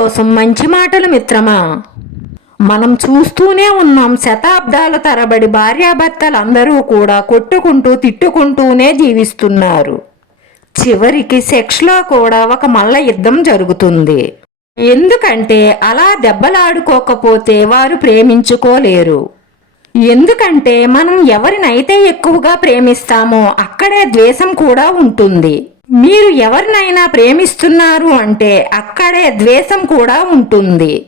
కోసం మంచి మాటలు మిత్రమా? మనం చూస్తూనే ఉన్నాం శతాబ్దాల తరబడి భార్యాభర్తలందరూ కూడా కొట్టుకుంటూ తిట్టుకుంటూనే జీవిస్తున్నారు. చివరికి సెక్స్లో కూడా ఒక మల్ల యుద్ధం జరుగుతుంది. ఎందుకంటే అలా దెబ్బలాడుకోకపోతే వారు ప్రేమించుకోలేరు. ఎందుకంటే మనం ఎవరినైతే ఎక్కువగా ప్రేమిస్తామో అక్కడే ద్వేషం కూడా ఉంటుంది. మీరు ఎవరినైనా ప్రేమిస్తున్నారు అంటే అక్కడే ద్వేషం కూడా ఉంటుంది.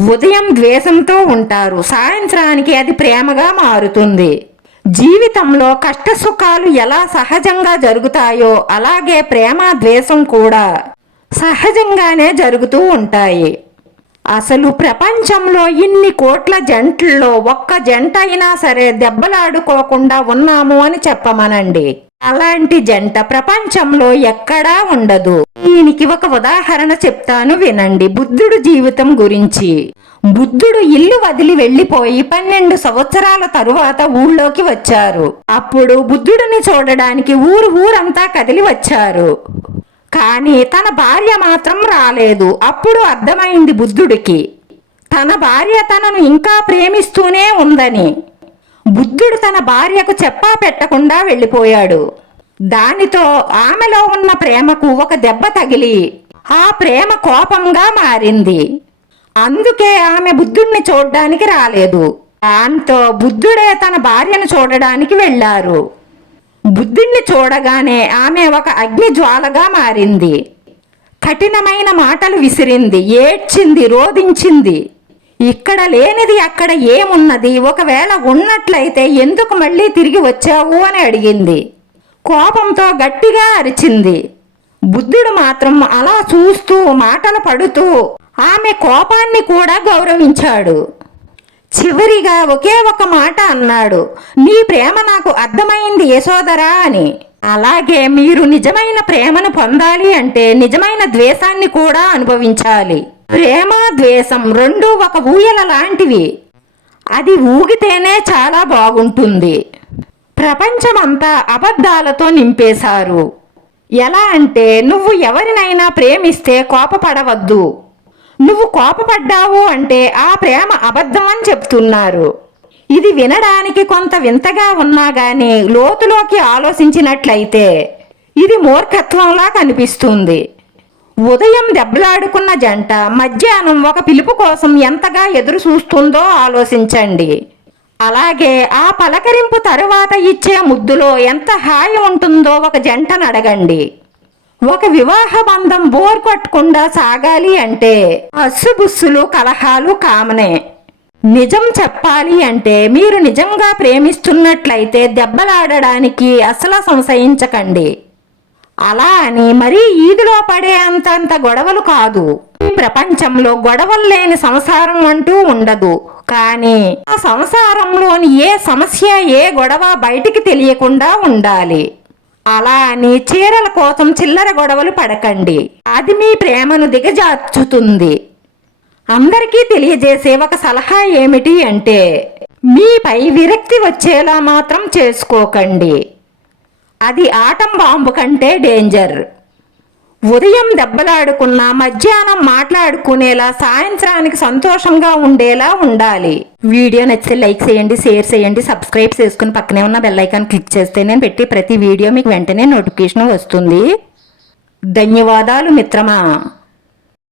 ఉదయం ద్వేషంతో ఉంటారు. సాయంత్రానికి అది ప్రేమగా మారుతుంది. జీవితంలో కష్ట సుఖాలు ఎలా సహజంగా జరుగుతాయో అలాగే ప్రేమ ద్వేషం కూడా సహజంగానే జరుగుతూ ఉంటాయి. అసలు ప్రపంచంలో ఇన్ని కోట్ల జంటల్లో ఒక్క జంట అయినా సరే దెబ్బలాడుకోకుండా ఉన్నాము అని చెప్పమనండి. అలాంటి జంట ప్రపంచంలో ఎక్కడా ఉండదు. దీనికి ఒక ఉదాహరణ చెప్తాను వినండి. బుద్ధుడు జీవితం గురించి. బుద్ధుడు ఇల్లు వదిలి వెళ్ళిపోయి పన్నెండు సంవత్సరాల తరువాత ఊళ్ళోకి వచ్చారు. అప్పుడు బుద్ధుడిని చూడడానికి ఊరు ఊరంతా కదిలి వచ్చారు. కానీ తన భార్య మాత్రం రాలేదు. అప్పుడు అర్థమైంది బుద్ధుడికి. తన భార్య తనను ఇంకా ప్రేమిస్తూనే ఉందని. బుద్ధుడు తన భార్యకు చెప్పా పెట్టకుండా వెళ్ళిపోయాడు. దానితో ఆమెలో ఉన్న ప్రేమకు ఒక దెబ్బ తగిలి ఆ ప్రేమ కోపంగా మారింది. అందుకే ఆమె బుద్ధుడిని చూడడానికి రాలేదు. దాంతో బుద్ధుడే తన భార్యను చూడడానికి వెళ్ళారు. బుద్ధుణ్ణి చూడగానే ఆమె ఒక అగ్ని జ్వాలగా మారింది. కఠినమైన మాటలు విసిరింది ఏడ్చింది రోధించింది. ఇక్కడ లేనిది అక్కడ ఏమున్నది? ఒకవేళ ఉన్నట్లయితే ఎందుకు మళ్ళీ తిరిగి వచ్చావు అని అడిగింది. కోపంతో గట్టిగా అరిచింది. బుద్ధుడు మాత్రం అలా చూస్తూ మాటలు పడుతూ ఆమె కోపాన్ని కూడా గౌరవించాడు. చివరిగా ఒకే ఒక మాట అన్నాడు. నీ ప్రేమ నాకు అర్థమైంది యశోదరా అని. అలాగే మీరు నిజమైన ప్రేమను పొందాలి అంటే నిజమైన ద్వేషాన్ని కూడా అనుభవించాలి. ప్రేమ ద్వేషం రెండు ఒక ఊయల లాంటివి. అది ఊగితేనే చాలా బాగుంటుంది. ప్రపంచమంతా అబద్ధాలతో నింపేశారు. ఎలా అంటే నువ్వు ఎవరినైనా ప్రేమిస్తే కోపపడవద్దు. నువ్వు కోపపడ్డావు అంటే ఆ ప్రేమ అబద్ధం అని చెప్తున్నారు. ఇది వినడానికి కొంత వింతగా ఉన్నా గాని లోతులోకి ఆలోచించినట్లయితే ఇది మూర్ఖత్వంలా కనిపిస్తుంది. ఉదయం దెబ్బలాడుకున్న జంట మధ్యాహ్నం ఒక పిలుపు కోసం ఎంతగా ఎదురు చూస్తుందో ఆలోచించండి. అలాగే ఆ పలకరింపు తరువాత ఇచ్చే ముద్దులో ఎంత హాయి ఉంటుందో ఒక జంటను అడగండి. ఒక వివాహ బంధం బోర్ కొట్టకుండా సాగాలి అంటే అస్సుబుస్సులు కలహాలు కామనే. నిజం చెప్పాలి అంటే మీరు నిజంగా ప్రేమిస్తున్నట్లయితే దెబ్బలాడడానికి అసలు సంశయించకండి. అలా అని మరీ ఈదులో పడే అంతంత గొడవలు కాదు. ఈ ప్రపంచంలో గొడవలు లేని సంసారం అంటూ ఉండదు. కానీ ఆ సంసారంలోని ఏ సమస్య ఏ గొడవ బయటికి తెలియకుండా ఉండాలి. అలా అని చీరల కోసం చిల్లర గొడవలు పడకండి. అది మీ ప్రేమను దిగజార్చుతుంది. అందరికీ తెలియజేసే ఒక సలహా ఏమిటి అంటే మీపై విరక్తి వచ్చేలా మాత్రం చేసుకోకండి. అది ఆటం బాంబు కంటే డేంజర్. ఉదయం దెబ్బలాడుకున్న మధ్యాహ్నం మాట్లాడుకునేలా సాయంత్రానికి సంతోషంగా ఉండేలా ఉండాలి. వీడియో నచ్చితే లైక్ చేయండి షేర్ చేయండి సబ్స్క్రైబ్ చేసుకుని పక్కనే ఉన్న బెల్ ఐకాన్ క్లిక్ చేస్తే నేను పెట్టి ప్రతి వీడియో మీకు వెంటనే నోటిఫికేషన్ వస్తుంది. ధన్యవాదాలు మిత్రమా.